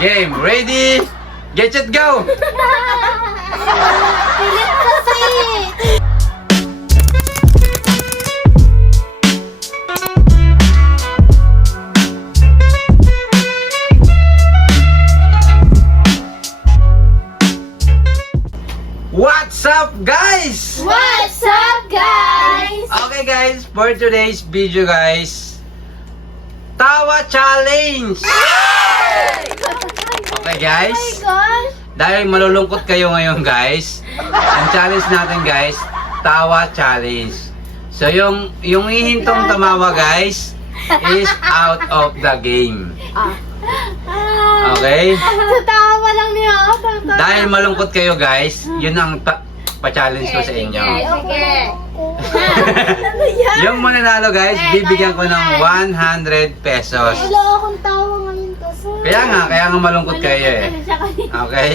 Game, ready, get set, go! Pilit kasi. What's up, guys? What's up, guys? Okay, guys, for today's video, guys, Tawa Challenge! Okay, guys, Oh my gosh. dahil malulungkot kayo ngayon, guys, ang challenge natin, guys, Tawa Challenge. So, yung hihintong tumawa, guys, is out of the game. Okay? Tatawa lang niya ako. Dahil malungkot kayo, guys, yun ang pa-challenge ko sa inyo. Sige. Yung mananalo, guys, bibigyan ko ng 100 pesos. Wala akong tawa ngayon kasi. Kaya nga malungkot kayo eh. Okay?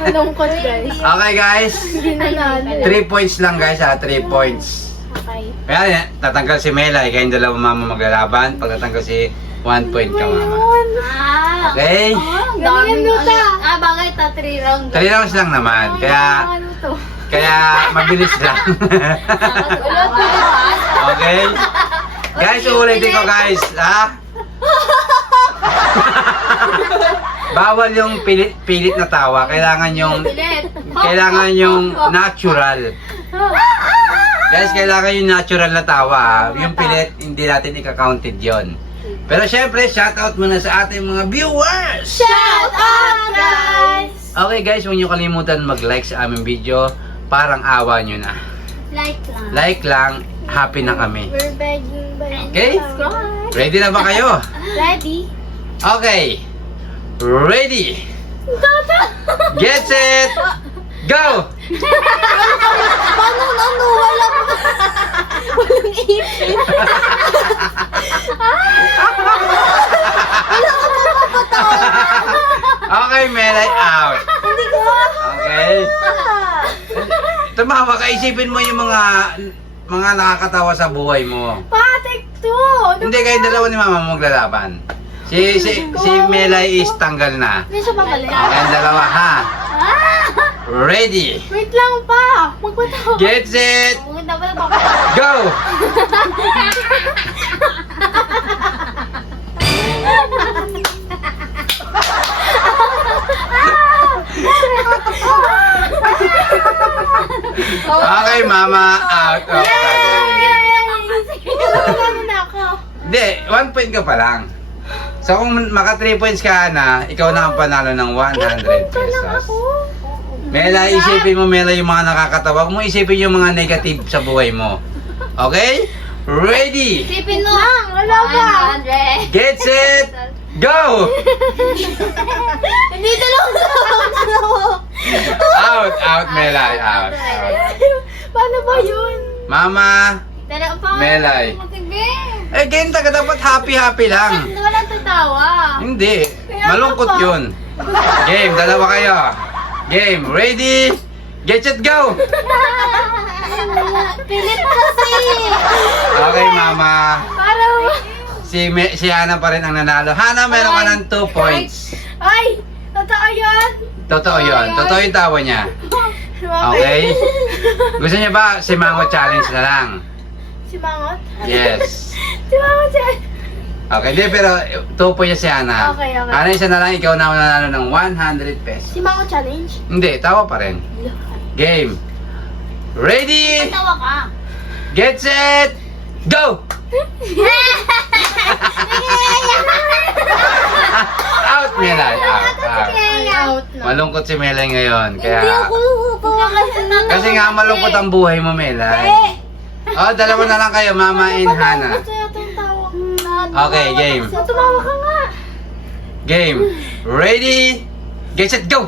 Malungkot, guys. Okay, guys. Hindi nanalo. 3 points lang, guys, ha. 3 points. Okay. Kaya tatanggal si Mela, kayong dalawa mama maglalaban. Pag tatanggal si 1 point ka, mama. Okay? Galing nuta. Bagay ta 3 round. 3 rounds lang naman. Kaya mabilis lang. Wala to lahat. Okay? Guys, uulitin ko, guys, ha? Bawal yung pilit na tawa. Kailangan yung natural. Guys, kailangan yung natural na tawa, ha? Yung pilit, hindi natin ika-counted yon. Pero syempre, shoutout muna sa ating mga viewers! Shout out, guys! Okay, guys, huwag nyo kalimutan mag-like sa aming video. Parang awa nyo na. Like lang. Like lang, happy na kami. We're begging by Okay? Ready na ba kayo? Ready? Okay. Ready. Get set. Go! Paano walang ipin? Okay, Melay, out. Hindi ko Okay. Tumawa ka, isipin mo yung mga nakakatawa sa buhay mo. Patik to! Hindi kayo dalawa ni Mama maglalaban. Si Melay is tanggal na. Hindi siya magaling. Okay, ang dalawa, ha? Ready. Wait lang pa! Magpatawa. Get set. Go! Okay, Mama, out of the game. na ako. Hindi, 1 point ka pa lang. So kung maka 3 points ka na, ikaw na ang panalo ng 100 pesos. Mela, isipin mo, Mela, yung mga nakakatawa. Huwag mo isipin yung mga negative sa buhay mo. Okay? Ready? Sipin mo. Wala ba? 100. Get set! Go! Hindi dalawa. Out, Mela, out. Paano ba yun? Mama, Dala pa. Melay. Matigil. Eh, game ka dapat happy lang. Walang tatawa. Hindi, malungkot yun. Game, dalawa kayo. Game, ready? Get set, go! Pilit kasi. Okay, Mama. Parang... Si Hana pa rin ang nanalo. Hana, meron ka ng 2 points. Ay! Totoo yun? Totoo yun. Totoo yung tawa niya. Okay? Gusto niya ba si Mango Challenge na lang? Si Mangot? Yes. Si Mangot siya. Okay, di, pero 2 points niya si Hana. Okay. Hana, isa na lang, ikaw na ang nanalo ng 100 pesos. Si Mangot challenge? Hindi, tawa pa rin. Game. Ready? Tawa ka. Get set! Go! Out, Melay. Out. Out na. Malungkot si Melay ngayon. Kaya... Hindi ako Kasi nga malungkot ang buhay mo, Melay. Oh, dalawa na lang kayo, Mama and Hana. Gusto yata yung tawag. Okay, game. Tumawa ka nga. Game. Ready? Get set, go!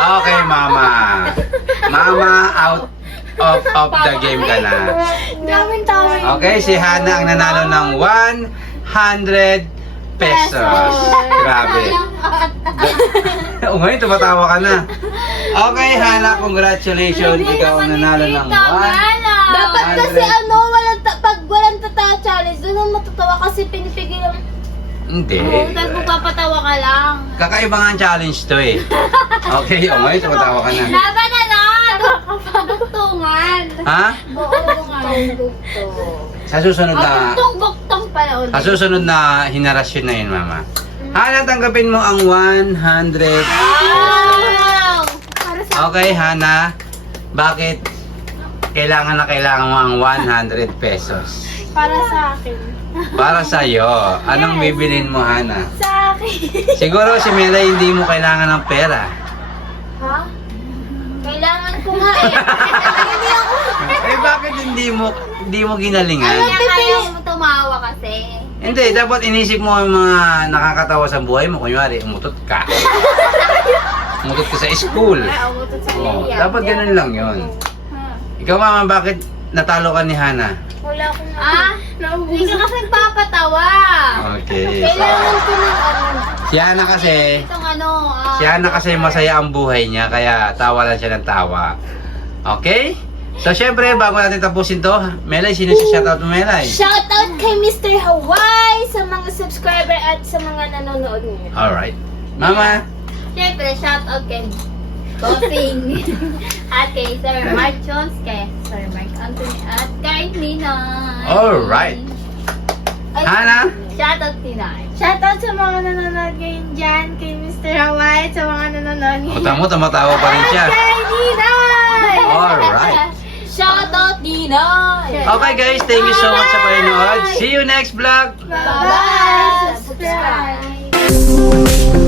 Okay, Mama. Mama, out of the game ka na. Daming tawa. Okay, si Hana ang nanalo ng 100 pesos. Grabe. O ngayon, tumatawa ka na. Okay, Hana, congratulations. Ikaw ang nanalo ng 100. Dapat kasi ano, pag walang tata challenge, doon ang matatawa kasi pinipigilan Hindi. Tapos magpapatawa ka lang. Kakaiba nga ang challenge to eh. Okay, o ngayon, tumatawa ka na. Laban na lang! Buktungan. Ha? Buktungan. Sa susunod na... Buktong pala ulit. Sa susunod na hinarasyon na yun, Mama. Hana, tanggapin mo ang 100 pesos. Wow! Para sa Okay, Hana. Bakit kailangan mo ang 100 pesos? para sa akin. Para sa'yo. Anong bibilin mo, Hana? Sa akin. Siguro si Mela hindi mo kailangan ng pera. Ha? Kailangan ko nga eh. Eh bakit hindi mo ginalingan? Kaya mo tumawa kasi. Hindi, dapat inisip mo yung mga nakakatawa sa buhay mo. Kunyari, umutot ka. Umutot ka sa school. Umutot sa Oh, Leia. dapat ganun lang yon. Ikaw, Mama, bakit natalo ka ni Hana? Wala akong Hindi ka kasi nagpapatawa. Okay. So, Kailangan ko ng ano. si Hana kasi, Itong si Hana kasi masaya ang buhay niya, kaya tawa lang siya ng tawa. Okay? So, syempre, bago natin tapusin to, Melay, sino si shoutout mo, Melay? Shoutout kay Mr. Hawaii sa mga subscriber at sa mga nanonood niyo. Alright. Mama, Siyempre, shout out kay Bossing. At kay Sir Mark Jones, kay Sir Mark Anthony, at kay Ninay. Alright. Hana? Shout out Ninay. Shoutout sa mga nanonood ngayon dyan, kay Mr. Hawaii, sa mga nanonood ngayon. Tamo, tumatawa pa rin siya. Kay Ninay! Alright. Shout out Ninay. Okay guys, thank you so much sa panonood. See you next vlog. Bye-bye! Subscribe!